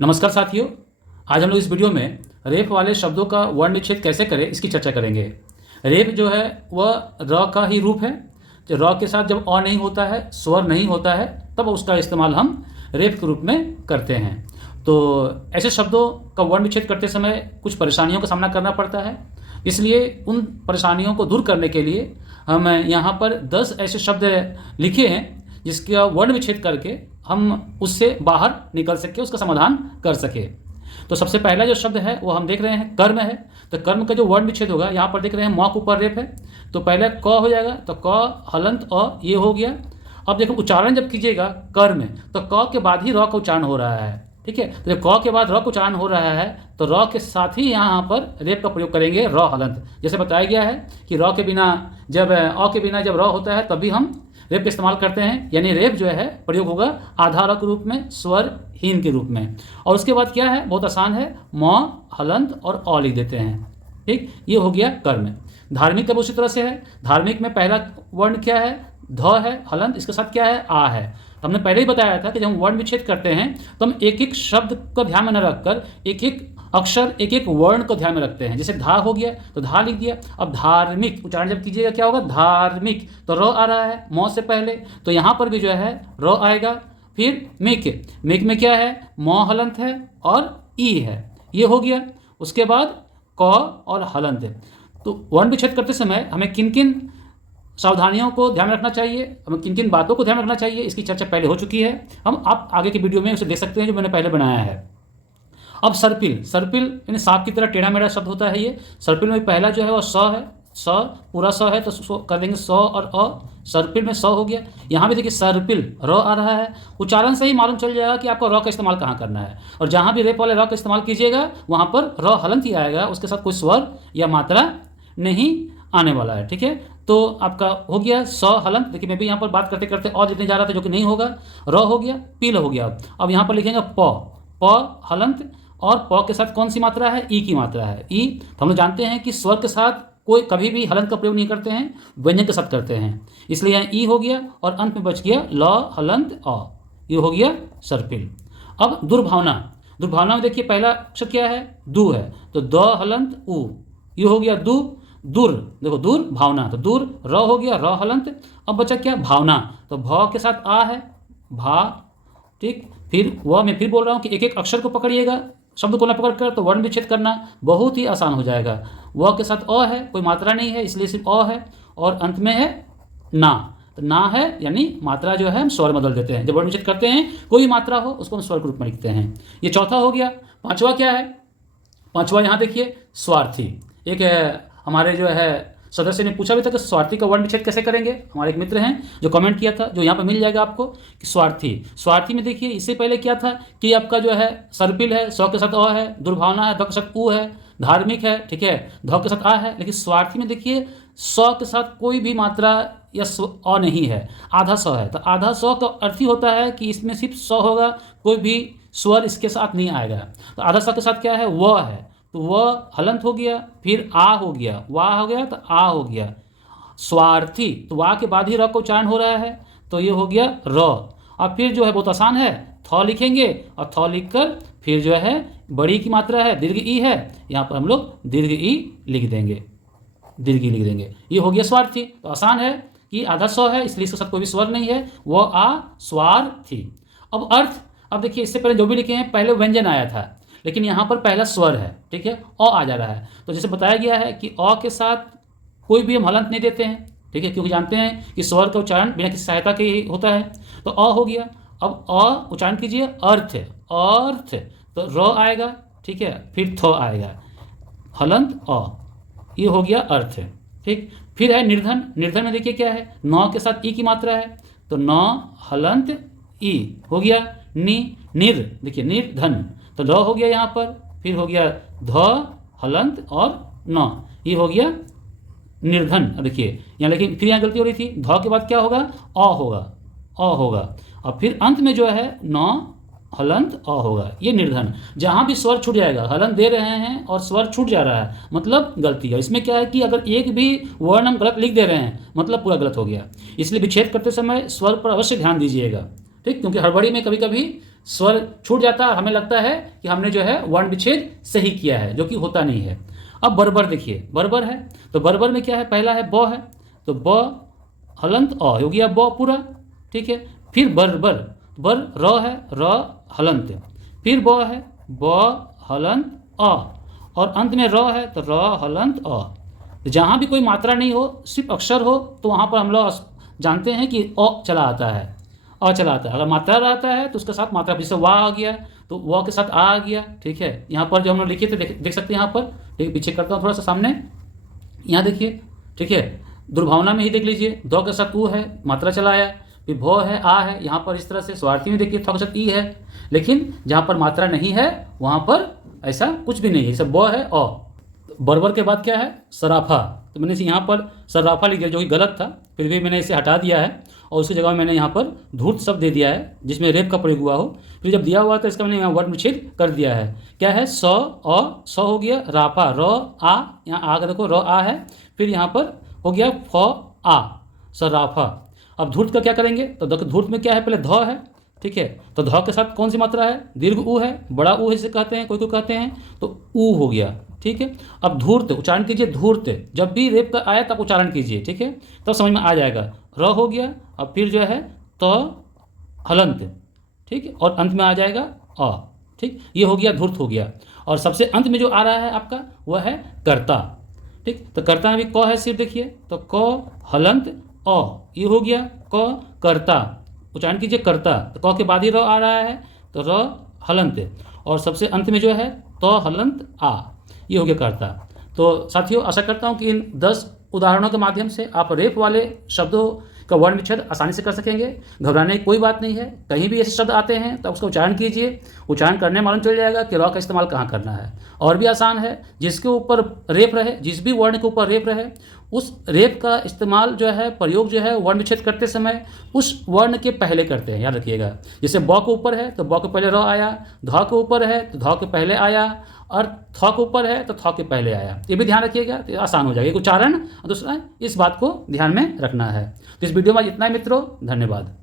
नमस्कार साथियों, आज हम लोग इस वीडियो में रेफ वाले शब्दों का वर्ण विच्छेद कैसे करें इसकी चर्चा करेंगे। रेफ जो है वह र का ही रूप है। जो र के साथ जब अ नहीं होता है, स्वर नहीं होता है, तब उसका इस्तेमाल हम रेफ के रूप में करते हैं। तो ऐसे शब्दों का वर्ण विच्छेद करते समय कुछ परेशानियों का सामना करना पड़ता है। इसलिए उन परेशानियों को दूर करने के लिए हम यहाँ पर 10 ऐसे शब्द लिखे हैं जिसका वर्ण विच्छेद करके हम उससे बाहर निकल सके, उसका समाधान कर सके। तो सबसे पहला जो शब्द है वो हम देख रहे हैं कर्म है। तो कर्म का जो वर्ण विच्छेद होगा, यहाँ पर देख रहे हैं म के ऊपर रेफ है, तो पहले क हो जाएगा, तो क हलंत अ ये हो गया। अब देखो उच्चारण जब कीजिएगा कर्म तो क के बाद ही र का उच्चारण हो रहा है, ठीक है। तो जब क के बाद र का उच्चारण हो रहा है तो र के साथ ही यहाँ पर रेफ का प्रयोग करेंगे, र हलंत। जैसे बताया गया है कि र के बिना जब अ के बिना जब र होता है तभी हम रेफ का इस्तेमाल करते हैं, यानी रेफ जो है प्रयोग होगा आधा र के रूप में, स्वरहीन के रूप में। और उसके बाद क्या है, बहुत आसान है, म हलंत और अ लिख देते हैं, ठीक। ये हो गया कर्म। धार्मिक का उसी तरह से है। धार्मिक में पहला वर्ण क्या है, ध है, हलंत, इसके साथ क्या है, आ है। तो हमने पहले ही बताया था कि जब हम वर्ण विच्छेद करते हैं तो हम एक एक शब्द को ध्यान में न रखकर एक एक अक्षर, एक एक वर्ण को ध्यान में रखते हैं। जैसे धा हो गया तो धा लिख दिया। अब धार्मिक उच्चारण जब कीजिएगा क्या होगा, धार्मिक, तो र आ रहा है म से पहले, तो यहाँ पर भी जो है र आएगा। फिर मिक, मिक में क्या है, म हलंत है और ई है, ये हो गया। उसके बाद क और हलंत है। तो वर्ण विच्छेद करते समय हमें किन किन सावधानियों को ध्यान रखना चाहिए, हमें किन किन बातों को ध्यान रखना चाहिए, इसकी चर्चा पहले हो चुकी है। हम आप आगे की वीडियो में उसे देख सकते हैं जो मैंने पहले बनाया है। अब सर्पिल, सर्पिल यानी सांप की तरह टेढ़ा मेढ़ा शब्द होता है ये। सर्पिल में पहला जो है वो स है, स पूरा स है तो कर देंगे स और अ। सर्पिल में स हो गया। यहाँ भी देखिए सर्पिल र आ रहा है। उच्चारण से ही मालूम चल जाएगा कि आपको र का इस्तेमाल कहाँ करना है। और जहाँ भी रेप वाले र का इस्तेमाल कीजिएगा वहाँ पर र हलंत ही आएगा, उसके साथ कोई स्वर या मात्रा नहीं आने वाला है, ठीक है। तो आपका हो गया स हलंत। देखिए मैं भी यहाँ पर बात करते करते और लिखने जा रहा था जो कि नहीं होगा। र हो गया, पील हो गया। अब यहाँ पर लिखेंगे प हलंत, और प के साथ कौन सी मात्रा है, ई की मात्रा है, ई। तो हम लोग जानते हैं कि स्वर के साथ कोई कभी भी हलंत का प्रयोग नहीं करते हैं, व्यंजन के साथ करते हैं। इसलिए यहाँ ई हो गया और अंत में बच गया ल हलंत अ, ये हो गया सर्पिल। अब दुर्भावना, दुर्भावना में देखिए पहला अक्षर क्या है, दु है, तो द हलंत उ, ये हो गया दु। दूर, देखो दूर भावना, तो दूर र हो गया, र हलंत। अब बचा क्या, भावना, तो भ के साथ आ है, भा, ठीक। फिर वह मैं फिर बोल रहा हूँ कि एक एक अक्षर को पकड़िएगा, शब्द को न पकड़कर तो वर्ण विच्छेद करना बहुत ही आसान हो जाएगा। वह के साथ अ है, कोई मात्रा नहीं है इसलिए सिर्फ अ है, और अंत में है ना, तो ना है यानी मात्रा जो है हम स्वर बदल देते हैं। जब वर्ण विच्छेद करते हैं कोई भी मात्रा हो उसको हम स्वर के रूप में लिखते हैं। ये चौथा हो गया। पांचवा क्या है, पांचवा यहाँ देखिए स्वार्थी। एक हमारे जो है सदस्य ने पूछा भी था कि स्वार्थी का वर्ण विच्छेद कैसे करेंगे। हमारे एक मित्र हैं जो कमेंट किया था, जो यहाँ पर मिल जाएगा आपको, कि स्वार्थी, स्वार्थी में देखिए इससे पहले क्या था कि आपका जो है सर्पिल है, स के साथ अ है, दुर्भावना है, ध के साथ उ है, धार्मिक है, ठीक है, ध के साथ आ है। लेकिन स्वार्थी में देखिए स के साथ कोई भी मात्रा या अ नहीं है, आधा स है। तो आधा स का अर्थ ही होता है कि इसमें सिर्फ स होगा, कोई भी स्वर इसके साथ नहीं आएगा। तो आधा स के साथ क्या है, व है, तो वह हलंत हो गया। फिर आ हो गया, वाह हो गया, तो आ हो गया। स्वार्थी, तो वाह के बाद ही र का उच्चारण हो रहा है, तो ये हो गया र। और फिर जो है बहुत आसान है, थ लिखेंगे और थ लिखकर फिर जो है बड़ी की मात्रा है, दीर्घ ई है, यहाँ पर हम लोग दीर्घ ई लिख देंगे, दीर्घ ई लिख देंगे। ये हो गया स्वार्थी। तो आसान है कि आधा स है इसलिए इसके साथ कोई भी स्वर नहीं है, वह आ स्वार्थी। अब अर्थ, अब देखिए इससे पहले जो भी लिखे हैं पहले व्यंजन आया था, लेकिन यहाँ पर पहला स्वर है, ठीक है, अ आ जा रहा है। तो जैसे बताया गया है कि अ के साथ कोई भी हम हलंत नहीं देते हैं, ठीक है, क्योंकि जानते हैं कि स्वर का उच्चारण बिना किसी सहायता के ही होता है। तो अ हो गया। अब अ उच्चारण कीजिए, अर्थ, अर्थ, तो र आएगा, ठीक है, फिर थ आएगा, हलंत अ, ये हो गया अर्थ, ठीक। फिर है निर्धन। निर्धन में देखिए क्या है, न के साथ ई की मात्रा है, तो न हलंत ई हो गया। नि, निर, देखिए निर्धन, तो ध हो गया यहाँ पर, फिर हो गया ध हलंत और न, ये हो गया निर्धन। देखिए यहाँ, लेकिन फिर यहाँ गलती हो रही थी, ध के बाद क्या होगा, अ होगा, अ होगा, और फिर अंत में जो है न हलंत अ होगा, ये निर्धन। जहाँ भी स्वर छूट जाएगा, हलंत दे रहे हैं और स्वर छूट जा रहा है मतलब गलती है। इसमें क्या है कि अगर एक भी वर्ण हम गलत लिख दे रहे हैं मतलब पूरा गलत हो गया। इसलिए विच्छेद करते समय स्वर पर अवश्य ध्यान दीजिएगा, ठीक, क्योंकि हड़बड़ी में कभी कभी स्वर छूट जाता है, हमें लगता है कि हमने जो है वर्ण विच्छेद सही किया है, जो कि होता नहीं है। अब बर्बर देखिए, बर्बर है तो बर्बर में क्या है, पहला है ब है तो ब हलंत अ हो गया ब पूरा, ठीक है। फिर बर्बर, बर र है, र हलंत, फिर ब है, ब हलंत अ, और अंत में र है तो र हलंत अ। जहाँ भी कोई मात्रा नहीं हो, सिर्फ अक्षर हो, तो वहाँ पर हम लोग जानते हैं कि अ चला आता है, अ चला आता है। अगर मात्रा रहता है तो उसके साथ मात्रा, जैसे वाह आ गया तो व के साथ आ गया, ठीक है। यहाँ पर जो हम लोग लिखे थे देख सकते हैं यहाँ पर, ठीक, पीछे करता हूँ थोड़ा सा सामने, यहाँ देखिए, ठीक है। दुर्भावना में ही देख लीजिए, द के साथ उ है, मात्रा चला आया, फिर भ है, आ है, यहाँ पर इस तरह से। स्वार्थी में देखिए थ के साथ ई है, लेकिन जहाँ पर मात्रा नहीं है वहाँ पर ऐसा कुछ भी नहीं है, जैसे ब है अ। बर्बर के बाद क्या है, सराफा। तो मैंने इसे यहाँ पर सराफा लिख दिया, जो कि गलत था, फिर भी मैंने इसे हटा दिया है और उसकी जगह मैंने यहाँ पर धूर्त शब्द दे दिया है, जिसमें रेप का प्रयोग हुआ हो। फिर जब दिया हुआ तो इसका मैंने यहाँ वर्ण विच्छेद कर दिया है। क्या है, स अ, स हो गया, राफा र आ, यहाँ आ का देखो र आ है, फिर यहाँ पर हो गया फ आ, सराफा। अब धूर्त का क्या करेंगे, तो धूर्त में क्या है, पहले ध है, ठीक है। तो ध के साथ कौन सी मात्रा है, दीर्घ उ है, बड़ा उ है जिसे कहते हैं, कोई कोई कहते हैं, तो उ हो गया, ठीक है। अब धूर्त उच्चारण कीजिए, धूर्त जब भी रेप का आया तब उच्चारण कीजिए, ठीक है, तब समझ में आ जाएगा। र हो गया, अब फिर जो है तो हलंत, ठीक है, और अंत में आ जाएगा अ, ठीक। ये हो गया, धूर्त हो गया। और सबसे अंत में जो आ रहा है आपका वह है कर्ता, ठीक। तो कर्ता में भी क है सिर्फ, देखिए तो क हलंत अ, ये हो गया क कर्ता, उच्चारण कीजिए कर्ता, तो क के बाद ही र आ रहा है तो र हलंत, और सबसे अंत में जो है तो हलंत आ, ये हो गया कर्ता। तो साथियों, आशा करता हूँ कि इन 10 उदाहरणों के माध्यम से आप रेफ वाले शब्दों का वर्ण विच्छेद आसानी से कर सकेंगे। घबराने की कोई बात नहीं है, कहीं भी ऐसे शब्द आते हैं तो उसका उच्चारण कीजिए, उच्चारण करने मालूम चल जाएगा कि र का इस्तेमाल कहाँ करना है। और भी आसान है, जिसके ऊपर रेफ रहे, जिस भी वर्ण के ऊपर रेफ रहे, उस रेफ का इस्तेमाल जो है, प्रयोग जो है, वर्ण विच्छेद करते समय उस वर्ण के पहले करते हैं, याद रखिएगा। जैसे ब के ऊपर है तो ब के पहले र आया, ध के ऊपर है तो ध के पहले आया, और थ के ऊपर है तो थ के पहले आया। ये भी ध्यान रखिएगा, तो आसान हो जाएगा एक उच्चारण। दूसरा, इस बात को ध्यान में रखना है। तो इस वीडियो में इतना ही मित्रों, धन्यवाद।